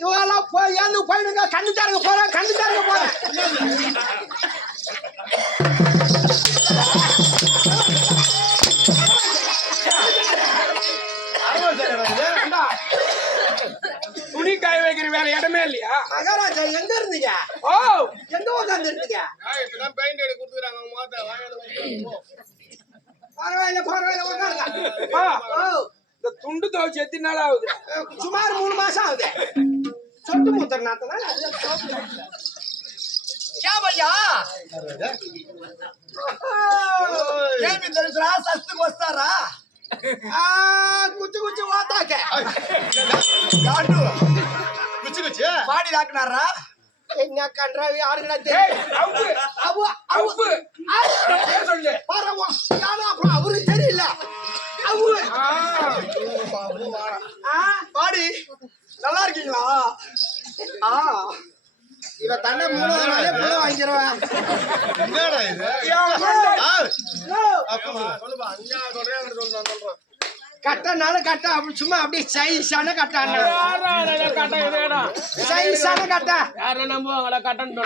இவங்கெல்லாம் போய் ஏந்து போயிடுங்க, கண்ணு தாருங்க போறேன், கண்ணு தாருங்க போறேன். துணி காய வைக்கிற வேற இடமே இல்லையா? மகாராஜா எங்க இருந்தீங்க? ஓ, எங்க உட்கார்ந்து இருந்தீங்க? இப்பதான் பெயிண்ட் அடி கொடுத்துறாங்க. பரவாயில்ல பரவாயில்ல உட்காருங்க. இந்த துண்டு துவைச்சு எத்தனை நாள் ஆகுது? சுமார் 3 மாசம் ஆகுது. சொட்டு மூத்தர் நாத்தனால क्या भैया ఏమి తెలుసురా సస్తుకు వస్తారా కుచ్చు కుచ్చు వాతాకే గాడు குச்சி குச்சி பாடி தாக்குனாரா என்ன கன்றாவி ஆடுங்கடா அவு அவு அவு சொல்லு பாரவா யாரா அப்புறம் அவருக்கு தெரியல அவு பாடி நல்லா இருக்கீங்களா இவ தன்னை 3 நாளே புள்ள வாங்கிடுவேன். என்னடா இது? கட்டனாலும் கட்ட அப்படி சும்மா அப்படியே சைஸான கட்டான சைஸான கட்ட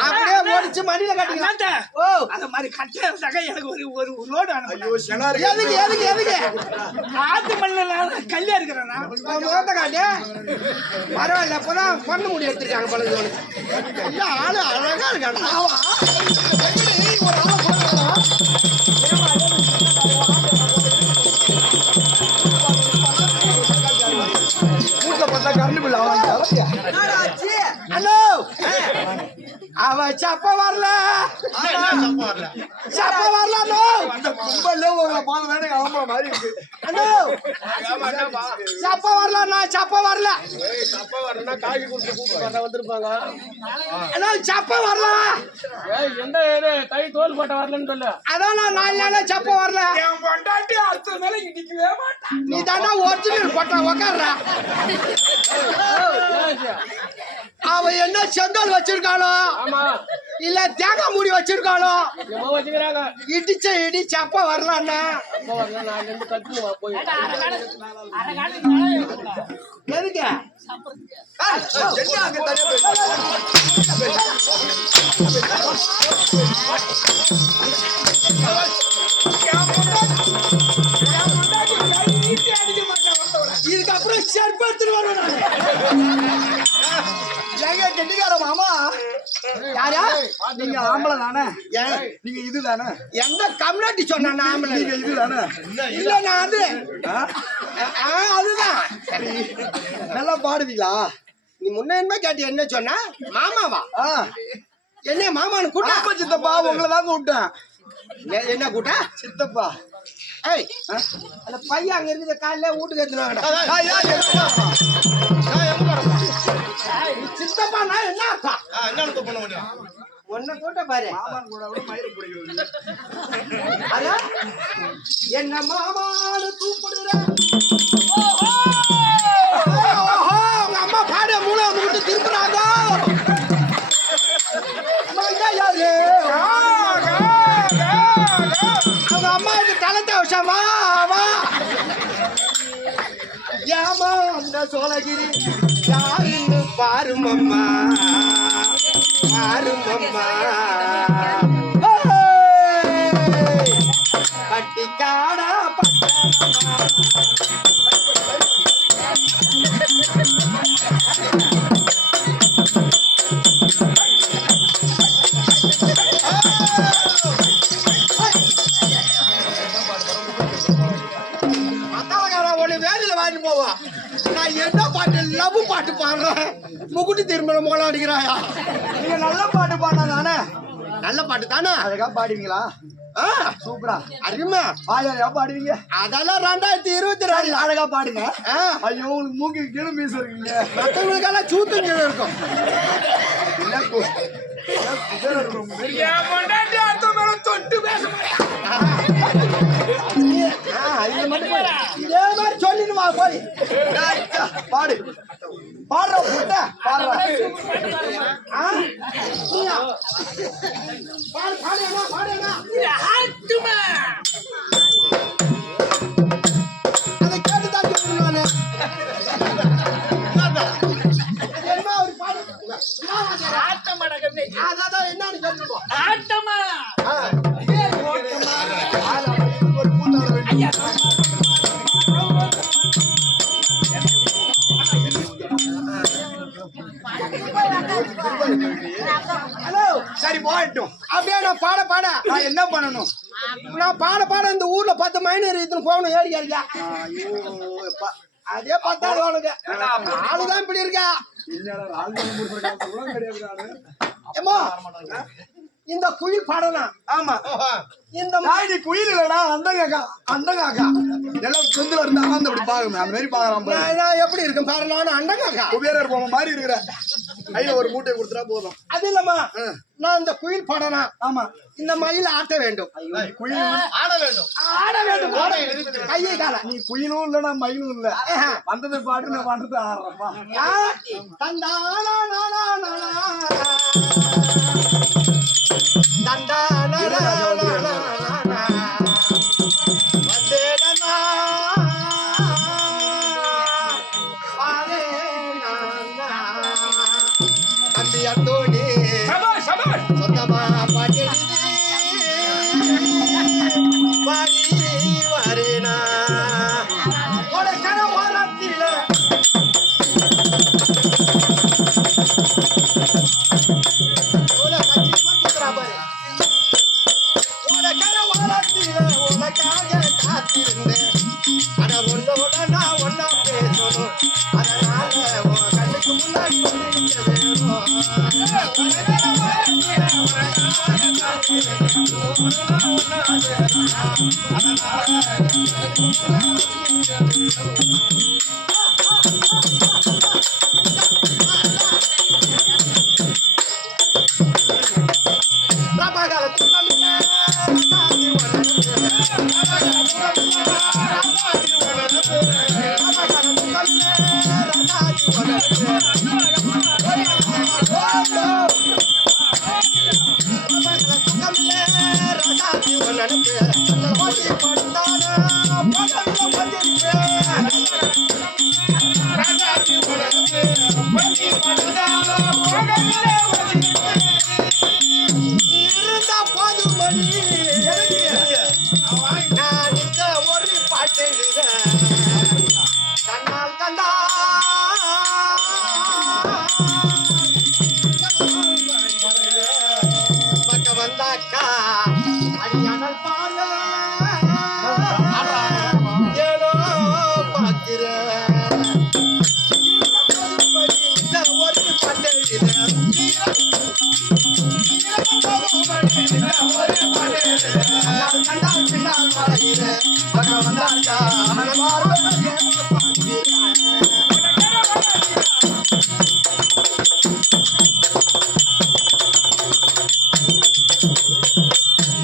அப்படியே ஓடிச்சு மடியில கட்டிக்கலாம். ஓ அந்த மாதிரி கட்ட எனக்கு ஒரு லோடு எதுக்கு எதுக்கு எதுக்கு ஆத்து மண்ணில் கல்யா இருக்கிறேன்னா முகத்தை காட்டு பரவாயில்ல இப்பதான் பண்ண முடி எடுத்துருக்காங்க பழகு ஆளு அழகா இருக்காங்க. ஒரு ஆளை அவ சப்ப வரல சப்பா வரல சப்ப வரல அந்த கும்பல்ல உங்களை பார்த்து தானே ஆமா மாதிரி இருக்கு. சப்ப வரல நான் சப்ப வரல சப்பா வரலன்னா காய்கறி கொடுத்து கூப்பிட்டு வந்திருப்பாங்க. அண்ணா சப்ப வரல எந்த கை தோல் போட்ட வரலன்னு சொல்லு. அதான் நான் 4 நாளா சப்ப வரல. என் பொண்டாட்டி அடுத்த மேல இடிக்கவே மாட்டான். நீ தாண்டா ஒரிஜினல் கொட்டா உக்காடுறா. அவ என்ன செங்கல் வச்சிருக்காளோ ஆமா இல்ல தேங்காய் மூடி வச்சிருக்காளோ எவ்வளோ வச்சுக்கிறாங்க. இடிச்ச இடி சப்ப வரலன்னா அப்போ வரல நான் ரெண்டு கட்டு போய் எதுக்கு என்ன அங்க தனியா இதுக்கப்புறம் செருப்பு எடுத்துட்டு வருவேன் நானு. ஏங்க கெட்டிக்கார மாமா யாரா நீங்க ஆம்பளை தானே? நீங்க இது தானே? எந்த கம்யூனிட்டி சொன்ன நாமல நீங்க இது தானே? இல்ல நான் அது அதுதான் நல்லா பாடுவீங்களா? நீ முன்ன என்ன கேட்டி என்ன சொன்ன மாமாவா ஆ, என்ன மாமான்னு கூட்டா ஆமா சித்தப்பா உங்களை தான் கூப்பிட்டேன். என்ன கூட்டா சித்தப்பா ஏய் அந்த பையன் அங்க இருக்குது காலையில வீட்டுக்கு எடுத்துனாங்கடா சித்தப்பா நான் என்ன அக்கா என்னன்னு பண்ண முடியும்? ஒன்ன கூட்ட பாரு மாமன் கூட கூட மயிறு பிடிக்கிறது. அட என்ன மாமான்னு கூப்பிடுற ஓஹோ உங்க அம்மா பாட மூளை விட்டு திரும்புறாங்க யாரு அவங்க அம்மாவுக்கு தலத்தை விஷமா ஏமா அந்த சோழகிரி யாருன்னு பாருமம்மா பாருமம்மா பட்டிக்காடா வேலையில வாங்கி போவா நான் என்ன பாட்டு லவ் பாட்டு பாடுறேன் முகுட்டி திரும்ப மோளம் அடிக்கிறாயா நீங்க நல்ல பாட்டு பாடினா தானே? நல்ல பாட்டு தானே அழகா பாடுவீங்களா? ஆ, சூப்பரா அருமை ஆயா பாடுவீங்க. அதெல்லாம் 2022 அழகா பாடுங்க. ஆ, ஐயோ உங்களுக்கு மூக்கு கீழே மீச இருக்குங்க. மற்றவங்களுக்கெல்லாம் சூத்தும் கீழே இருக்கும் என்ன குதிரை இருக்கும் உங்க பேரு. என் பொண்டாட்டி அடுத்த மேல தொட்டு பேச மாட்டேன். இது மட்டும் பாரு. இதே மாதிரி சொல்லிட்டு வா போய் பாடு பாடுற புட்ட பாடுற. ஆ, நீயா? பாடு பாடுனா பாடுனா ஆட்டுமா அதை கேட்டு தான் சொல்லணும் நானு என்ன ஒரு பாடு ஆட்டமா நகர்ந்தே அதான் என்னன்னு கேட்டுப்போ ஆட்டமா ஒரு கூத்தாட வேண்டிய ஹலோ சரி போயிட்டோம். அப்படியே நான் பாட பாட நான் என்ன பண்ணணும்? நான் பாட பாட இந்த ஊர்ல 10 மைனர் இதுன்னு போகணும் ஏறி ஏறியா ஐயோ எப்பா அதே 10 ஆளுங்க ஆளுதான் இப்படி இருக்கா என்னடா ராஜ்யம் முடிச்ச கூட கிடையாது நானு. ஏமா இந்த குயில் பாடலாம் ஆமா இந்த நான் நீ குயில் இல்லடா அண்டங்காக்கா அண்டங்காக்கா எல்லாம் சொந்த இருந்தா அந்த அப்படி பாருங்க அந்த மாதிரி பாக்குறான் பாரு. நான் எப்படி இருக்கும் பாரு நான் அண்டங்காக்கா குபேரர் போன மாதிரி இருக்கிற கையில ஒரு மூட்டையை கொடுத்துட்டா போதும். அது இல்லம்மா நான் இந்த குயில் பாடலாம் ஆமா இந்த மயில ஆட்ட வேண்டும் குயில் ஆட வேண்டும். ஆட வேண்டும் கையை கால நீ குயிலும் இல்ல நான் மயிலும் இல்ல வந்தது பாட்டு நான் பண்றது ஆடுறப்பா. தந்தானா தந்தானா வந்தேனா தம்பி அந்தோணி சபாஷ் சபாஷ் சொந்தமா பாடி வரேனா ஓரத்தில உனக்காக இருந்தா போதும் மணி நான் இந்த ஒரு பாட்டு கண்ணால் கண்டா பக்க வந்தாக்கா அடியானல் பால ஏனோ பார்க்கிறேன் ஒரு பாட்டு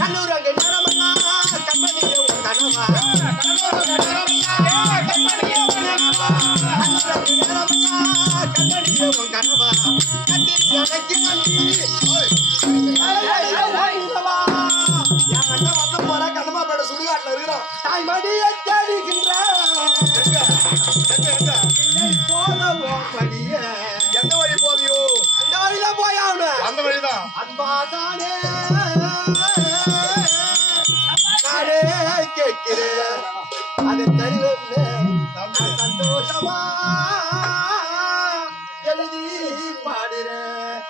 கண்ணூர் அங்கே நேரமல்லா கண்மணியே உன் கனவா கண்ணடியே உன் கனவா கத்திரி அணைக்கு நன்றி சுடுகாட்டுல இருக்கிறோம் தாய் மடியை தேடுகின்ற எந்த வழி போதியோ அந்த வழியில போயாவணும் அந்த வழிதான் அன்பாதானே நானே கேட்கிறேன் அதை தருவேன் சந்தோஷமா எழுதி பாடுறேன்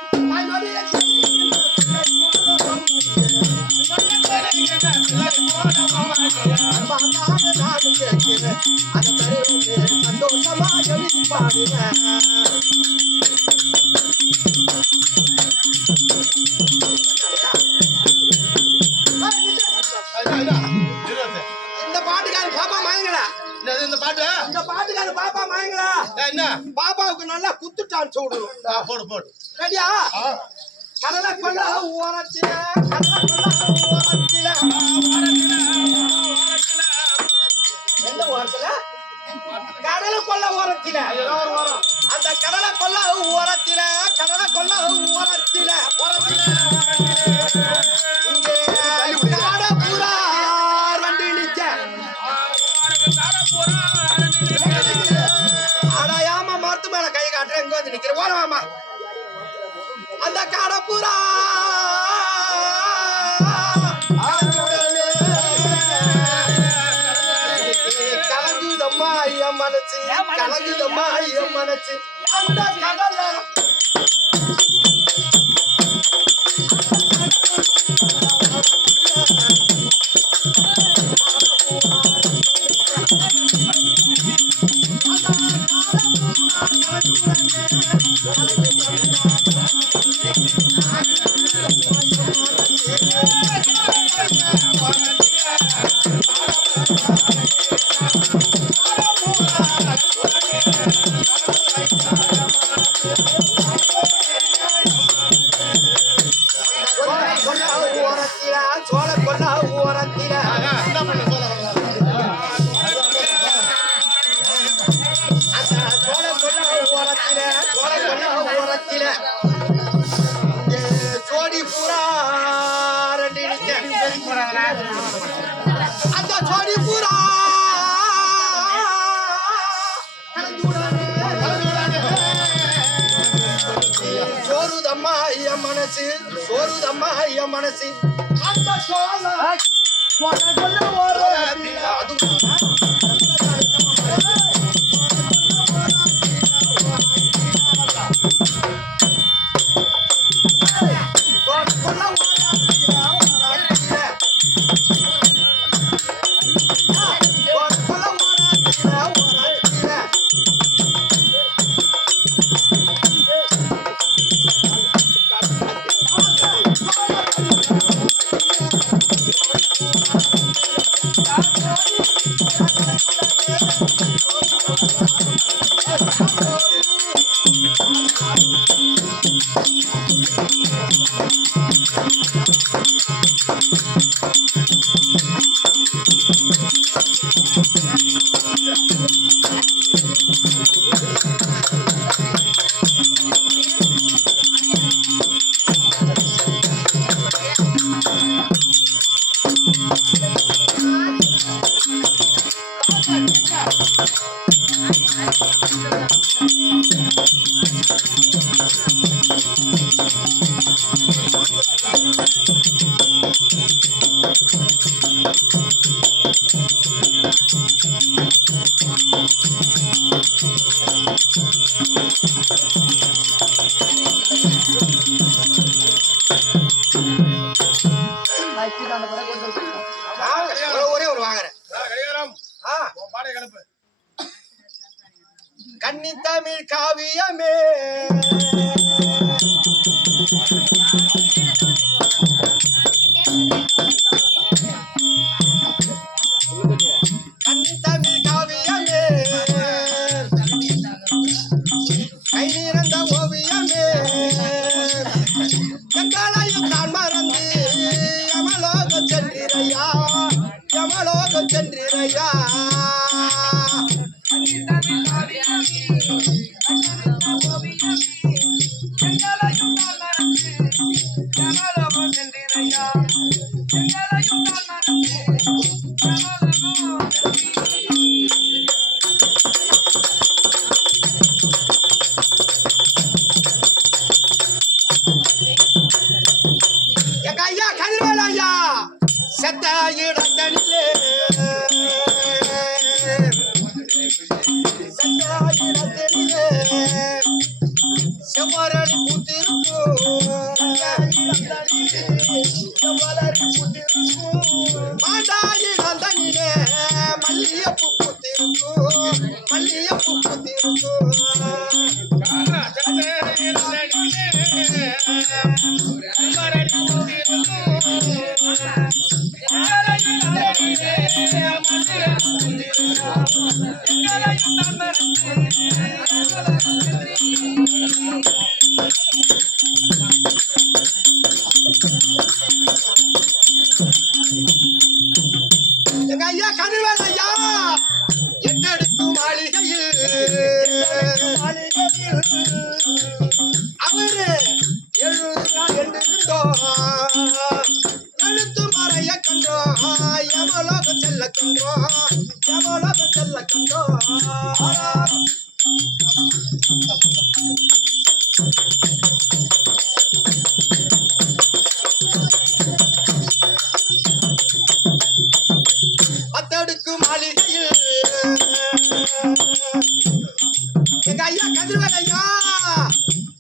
நானும் கேட்கிறேன் அதை தருவேன் சந்தோஷமா எழுதி பாடுறேன் இந்த பாட்டுக்காரன் பாப்பா மயங்கடா இந்த பாட்டு இந்த பாட்டுக்காரன் பாப்பா மயங்கடா என்ன பாப்பாவுக்கு நல்லா குத்துட்டான் சூடணும் போடு போடு ரெடியா கடலை கொள்ள ஓரத்தில எந்த ஓரத்துல கடலை கொள்ள ஓரத்தில அந்த கடலை கொள்ள ஓரத்தில கடலை கொள்ள ஓரத்தில இங்கே காட பூரா ரெண்டு நிச்ச அடையாம மரத்து மேல கை காட்டுறேன் எங்க வந்து நிக்கிற ஓரமாமா அந்த காட பூரா கலங்குதம்மா ஐயம் மனசு கலங்குதம்மா ஐயம் மனசு அந்த கடல சோழ கொள்ள ஓரத்தில என்ன பண்ண சொல்ல சோழ கொள்ள ஓரத்தில சோடி பூரா ரெண்டு அந்த சோடி பூரா சோறுதம்மா ஐயம் மனசு சோறுதம்மா ஐயம் மனசு அந்த சோழ கொள்ள ஓரத்தில Thank you. ஒரே ஒரு வாங்குறேன். கன்னி தமிழ் காவியமே கன்னி தமிழ் காவியமே கை நிறந்த ஓவியமே எங்களையும் நான் மறந்து யமலோகம் சென்றிரையா யமலோகம் சென்றிரையா எங்க ஐயா கதிர்வேல் ஐயா செத்த இடத்தனிலே செவ்வரளி பூத்திருக்கும் மாதாயி நந்தனிலே மல்லியப்பூ பூத்திருக்கும் மல்லியப்பூ பூத்திருக்கும் எங்க ஐயா கதிர்வேல் ஐயா எட்டெடுக்கும் மாளிகையில் அவரு 70 நாள் என்றிருந்தோம் எழுத்து மறைய கண்டோம் யமலோகம் செல்ல கண்டோம் யமலோகம் செல்ல கண்டோம் பத்தடுக்கு மாளிகையில் எங்க ஐயா கதிர்வேல் ஐயா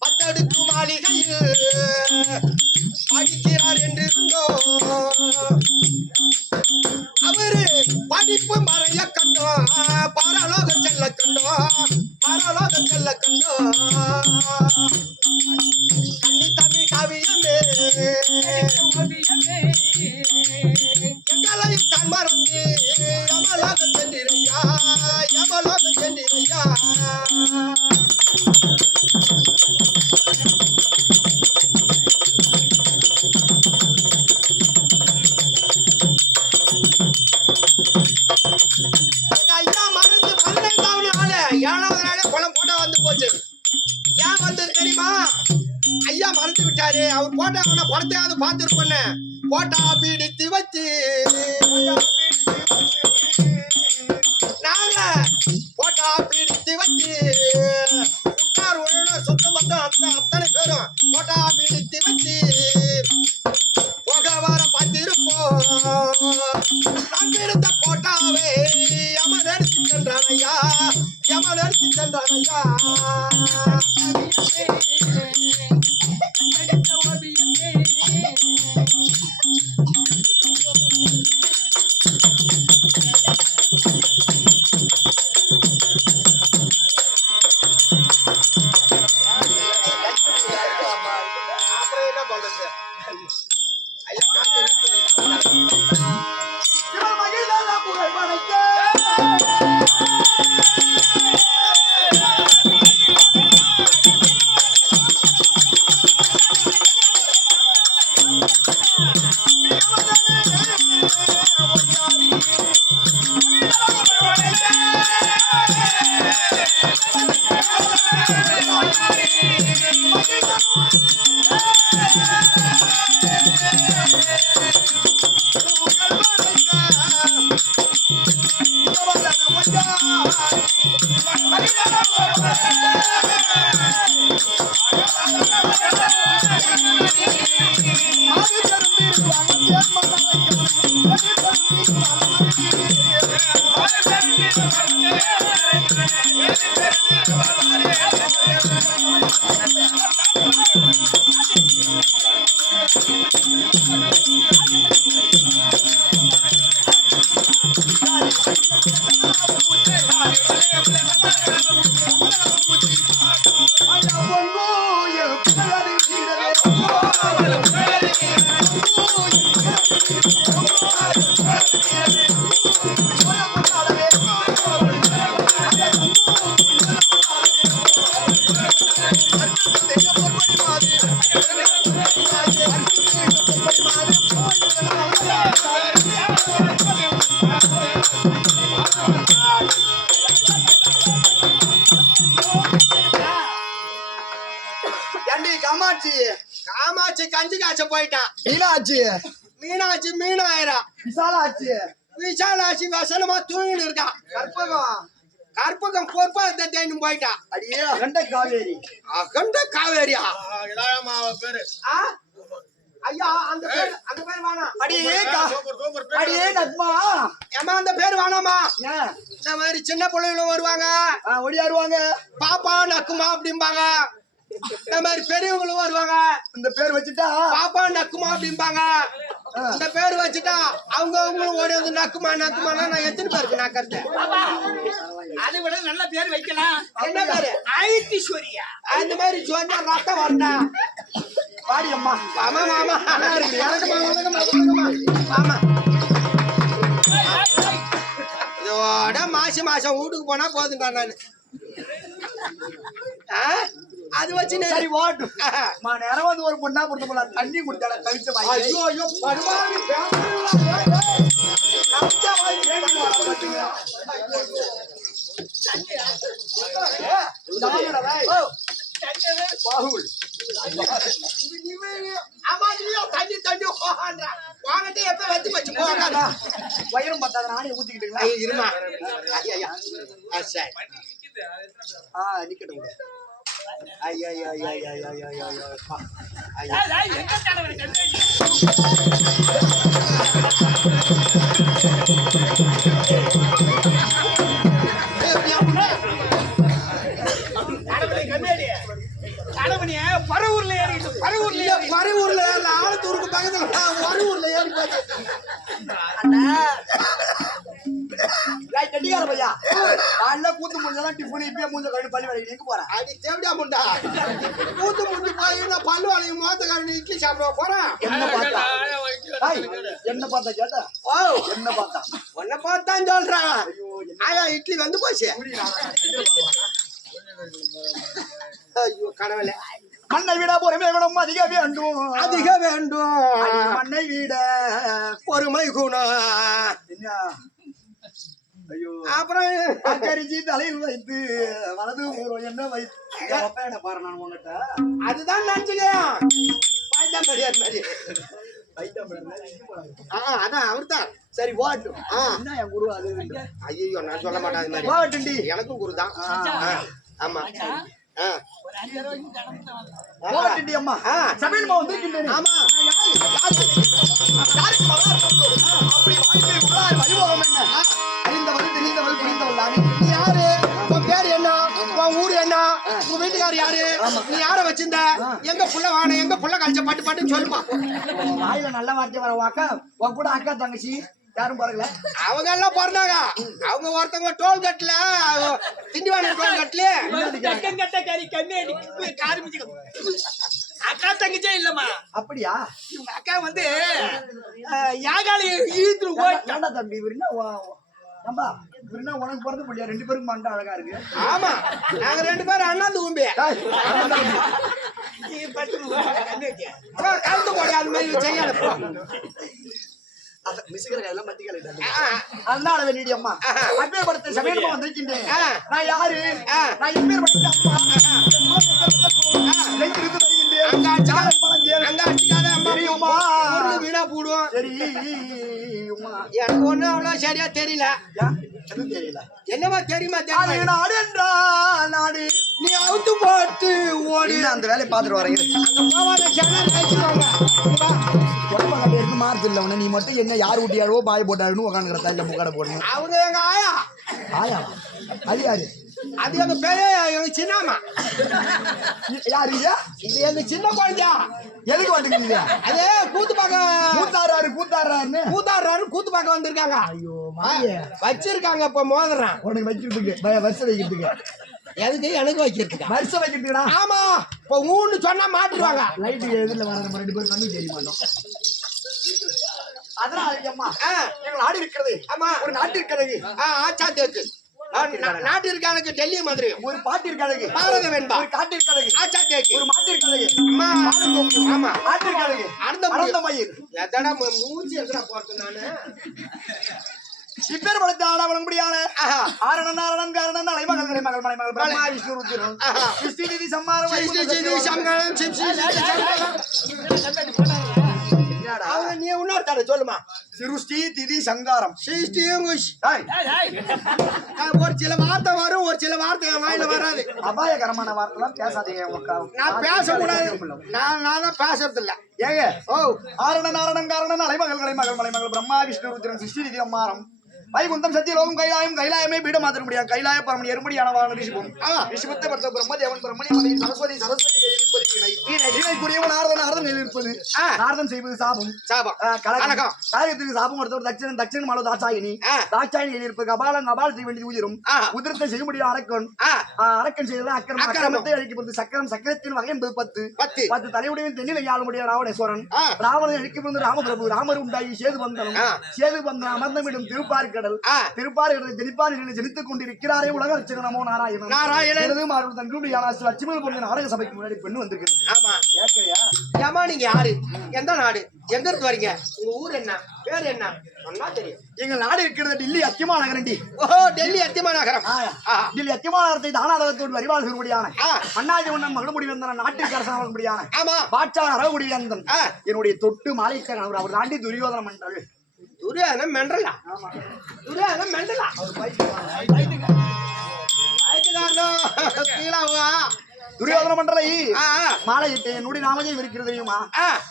பத்தடுக்கு மாளிகையில் படிக்கிறார் என்று அவரு படிப்பு மறைய கண்டோம் பரலோகம் செல்ல கண்டோம் பரலோகம் செல்ல கண்டோம் கன்னி தமிழ் காவியமே எங்களையும் தான் மறந்து யமலோகம் சென்றிரையா யமலோகம் சென்றிரையா எங்க ஐயா மறந்து 15வது நாள் 7வது நாளே குளம் போட்டா வந்து போச்சு. ஏன் வந்தது தெரியுமா? ஐயா மறந்து விட்டாரு. அவர் போட்டா அவனை படத்தையாவது பார்த்துருப்பேன்னு போட்டா பிடித்து வச்சு நாங்க போட்டா பிடித்து வச்சு உட்டார் உழவர் சுத்தம் மொத்தம் அத்தனை பேரும் போட்டா பிடித்து வச்சு போக வர பார்த்திருப்போம். நான் எடுத்த போட்டாவே யமன் எடுத்து சென்றான் ஐயா யமன் எடுத்து சென்றான் ஐயா. அப்புறம் என்ன பண்றது ஐயா காசு ஏண்டி காமாட்சி காமாட்சி கஞ்சி காய்ச்ச போயிட்டான். மீனாட்சி மீனாட்சி மீனாயிரா. விசாலாட்சி விஷாலாட்சி வசனமா தூங்கின்னு இருக்கான். கற்பகம் கற்பகம் பொறுப்பா தேன்னு போயிட்டான். அடியே அகண்ட காவேரி அகண்ட காவேரியா? இதாயம்மா அவ பேரு. ஆ? ஐயா அந்த பேர் வேணாம். அடியே சூப்பர் சூப்பர் பேரு. அடியே நட்மா ஏமா அந்த பேர் வேணாமா? ஏன் இந்த மாதிரி சின்ன பிள்ளைகளும் வருவாங்க, ஒடியாருவாங்க பாப்பா நக்குமா அப்படிம்பாங்க. இந்த மாதிரி பெரியவங்களும் வருவாங்க, இந்த பேர் வச்சுட்டா பாப்பா நக்குமா அப்படிம்பாங்க. இந்த பேர் வச்சுட்டா அவங்களும் ஓடி வந்து நக்குமா நக்குமானா நான் எத்தனை பேருக்கு நக்கறது? அதை விட நல்ல பேர் வைக்கலாம். என்ன பேரு? ஐத்தீஸ்வரியா. அந்த மாதிரி சொன்னா ரத்தம் வரண்டா. பாடி அம்மா ஆமா மாமா நல்லா இருக்கு. இறக்குமா ஆமா. இதோட மாசம் வீட்டுக்கு போனா போதுண்டா நானு. அது வச்சு சரி ஓட்டு நேரம் வந்து ஒரு பொண்ணா பொறுத்த போல தண்ணி குடிச்சால கவிச்ச வாய் ஐயோ ஐயோ படுவாங்க பாகுல் தண்ணி தண்ணி வாங்கிட்டு எப்ப வச்சு போகாதா வயிறும் பத்தாத நானே ஊத்திக்கிட்டுங்களா இருமா. சரி நிக்கட்டும் ஐயா எங்க கடவுள் கண்ணாடி கடவுளிய பரவூர்ல ஏறிட்டு பரவூர்ல ஆலத்தூருக்கு பக்கத்துல பரவூர்ல ஏறி போச்சு. கட்டிக்கார பையா காலைல கூத்து முடிஞ்சதான் டிஃபன் இப்பயே மூஞ்ச கழுவி பள்ளி வேலைக்கு எங்க போறேன் அடி தேவடியா முண்டா கூத்து முடிஞ்சு போய் நான் பல்லு வளையும் மோத்த காரணம் இட்லி சாப்பிட போறேன். என்ன பார்த்தா கேட்டா ஓ என்ன பார்த்தா உன்னை பார்த்தான் சொல்றான். ஆயா இட்லி வந்து போச்சு. ஐயோ கடவுளே. மண்ணை விட பொறுமை வேணும் அதிக வேண்டும் அதிக வேண்டும் மண்ணை விட பொறுமை குணம். ஐயோ அப்புறம் கரிச்சி தலையில் வைத்து வலது பூர்வம் என்ன வைத்து என்ன பாரு நான் உங்ககிட்ட அதுதான் நினைச்சுக்கேன். அதான் அவர்தான். சரி ஓட்டும் என்ன என் குரு அது ஐயோ நான் சொல்ல மாட்டேன் அது மாதிரி. ஓட்டுண்டி எனக்கும் குரு தான். ஆமா ஓட்டுண்டி அம்மா சமையல் மா வந்திருக்கின்றேன். ஆமா அப்படி வாழ்க்கை வைபவம் என்ன அறிந்தவள் தெரிந்தவள் புரிந்தவள் நீ யாரு? உன் பேர் என்ன? உன் ஊரு என்ன? உன் வீட்டுக்காரர் யாரு? நீ யார வச்சிருந்த? எங்க புள்ள வான எங்க புள்ள கழிச்ச பட்டு பட்டுன்னு சொல்லுமா. வாயில நல்ல வார்த்தை வர அக்கா உன் கூட அக்கா தங்கச்சி யாரும் பாருங்கள அவங்க எல்லாம் பிறந்தாங்க. அவங்க ஒருத்தவங்க டோல் கட்ல திண்டிவான டோல் கட்ல கட்ட கறி கண்ணாடி காரிமிச்சு அக்கா தங்கச்சே இல்லம்மா. அப்படியா இவங்க அக்கா வந்து யாகாலி ஈத்துரு ஏண்டா தம்பி இவருன்னா நம்பா இவருன்னா உனக்கு பிறந்த முடியா ரெண்டு பேருக்கு மண்டை அழகா இருக்கு. ஆமா நாங்க ரெண்டு பேரும் அண்ணாந்து கும்பி கலந்து போட அது மாதிரி செய்யல. அதனால வெளியிடி அம்மா அப்பேற்படுத்த சமயமா வந்திருக்கின்றேன். நான் யாரு? நான் எப்பேற்பட்ட அம்மா வீணா போடுவோம். சரி எனக்கு ஒண்ணு அவ்வளவு சரியா தெரியல. தெரியல என்னமா தெரியுமா? அது நாடு என்றா நாடு நீ அவுத்து போட்டு ஓடி அந்த வேலையை பார்த்துட்டு வரீங்க அங்க போவாத ஜனம் நினைச்சுவாங்க. உடம்பு மார்த்து இல்ல உன நீ மட்டும் என்ன யார் ஊட்டியாரோ பாய போட்டாருன்னு உட்காந்துக்கிற தள்ள முக்காட போடணும். அவரு எங்க ஆயா. ஆயா அது யாரு? அது எங்க பேரு எங்க சின்னம்மா. யாரு இது எங்க சின்ன குழந்தையா. எதுக்கு வந்துருக்கீங்க? அதே கூத்து பார்க்க கூத்தாடுறாரு கூத்து பார்க்க வந்திருக்காங்க. ஐயோ மாயே வச்சிருக்காங்க இப்ப மோதிரம் உனக்கு வைக்கிறதுக்கு வருஷம் வைக்கிறதுக்கு. எதுக்கு எனக்கு வைக்கிறதுக்கா? வருஷம் வைக்கிறதுக்குடா. ஆமா இப்ப ஊன்னு சொன்னா மாட்டுருவாங்க. லைட்டு எதிரில் வர நம்ம 2 பேரும் கண்ணு தெரிய மாட்டோம். அதனால அம்மா எங்கள் நாடு இருக்கிறது. ஆமா ஒரு நாட்டு இருக்கிறது. ஆச்சா தேக்கு நாட்டு இருக்கானுக்கு டெல்லி மாதிரி ஒரு பாட்டு இருக்காது. பாரத வேண்பா ஒரு காட்டு இருக்காது. ஆச்சா தேக்கு ஒரு மாட்டு இருக்காது. அம்மா ஆமா ஆட்டு இருக்காது. அடந்த மயிர் எதடா மூஞ்சி எங்கடா போறது நானு. இப்பேர் படுத்த ஆடவளம் முடியாத ஆரணன் ஆரணன் காரணன் அலைமகள் மகள் மலைமகள் பிரம்மா விஷ்ணு ருத்ரன் சிருஷ்டி நிதி சம்மாரம் அவங்க நீ இன்னொருத்தாரு சொல்லுமா. சிருஷ்டி திதி சங்காரம் ஒரு சில வார்த்தை வரும் ஒரு சில வார்த்தை என் வாயில வராது. அபாயகரமான வார்த்தை பேசாதீங்க. நான் பேசக்கூடாது. நான் தான் பேசுறது இல்ல. ஏங்க ஆரணன் ஆரணன் காரணன் அலைமகள் மகள் மலைமகள் பிரம்மா விஷ்ணு ருத்ரன் சிருஷ்டி நிதி சம்மாரம் வைகுந்தம் சத்தியலோகம் கைலாயம் கைலாயமே பீடம் மாத்திர முடியாது. கைலாய பரமணி எறும்படியானவான ரிஷிபம் ரிஷிபத்தை படுத்த பிரம்மதேவன் பிரம்மணி சரஸ்வதி சரஸ்வதிக்குரியவன் நாரதன் இருப்பது நாரதன் செய்வது சாபம் காரியத்துக்கு சாபம் கொடுத்தவர் தட்சணன் மலோ தாட்சாயினி இருப்பது கபாலம் கபால் செய்ய வேண்டியது உயிரும் உதிரத்தை செய்ய முடியும் அரக்கன் செய்தது அக்கிரமத்தை அழிக்கப்படுது. சக்கரம் சக்கரத்தின் வகை என்பது 10 தலையுடைய தென்னிலை ஆள முடிய ராவணேஸ்வரன் ராவணன் அழிக்கப்படுவது ராமபிரபு ராமர் உண்டாகி சேது பந்தனம் அமர்ந்தமிடும் திருப்பார்க்க திருப்பாறுகளை ஜெனிப்பார்கள் ஜெனித்துக் கொண்டிருக்கிறாரே உலக ரட்சகன் நமோ நாராயணன் லட்சுமி பொண்ணு நாடக சபைக்கு முன்னாடி பெண்ணு வந்திருக்கிறேன். ஆமா ஏமா நீங்க யாரு எந்த நாடு எங்க இருந்து வரீங்க உங்க ஊர் என்ன பேர் என்ன சொன்னா தெரியும். எங்கள் நாடு இருக்கிறது டெல்லி அத்தியமா நகரம். ஓஹோ டெல்லி அத்தியமா நகரம். டெல்லி அத்தியமா நகரத்தை தானாதகத்தோடு வரிவாள் சொல்லும்படியான அண்ணாஜி ஒண்ணன் மகமுடி வந்தன நாட்டுக்கு அரசாங்க முடியான ஆமா பாட்சா அரகுடி வந்தன் என்னுடைய தொட்டு மாலைக்க அவர் தாண்டி துரியோதனம் பண்றாரு. துரியோதனம் மெண்டலா துரியோதனம் மெண்டலா துரியோதனம் பண்றலை மாலையிட்டு என்னுடைய நாமஜம் இருக்கிறது தெரியுமா?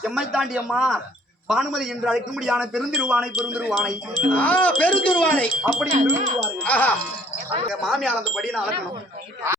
எம்மை தாண்டி அம்மா பானுமதி என்று அழைக்கும்படியான பெருந்திருவானை பெருந்துருவானை அப்படி மாமியார் அந்த படி நான் அளக்கணும்.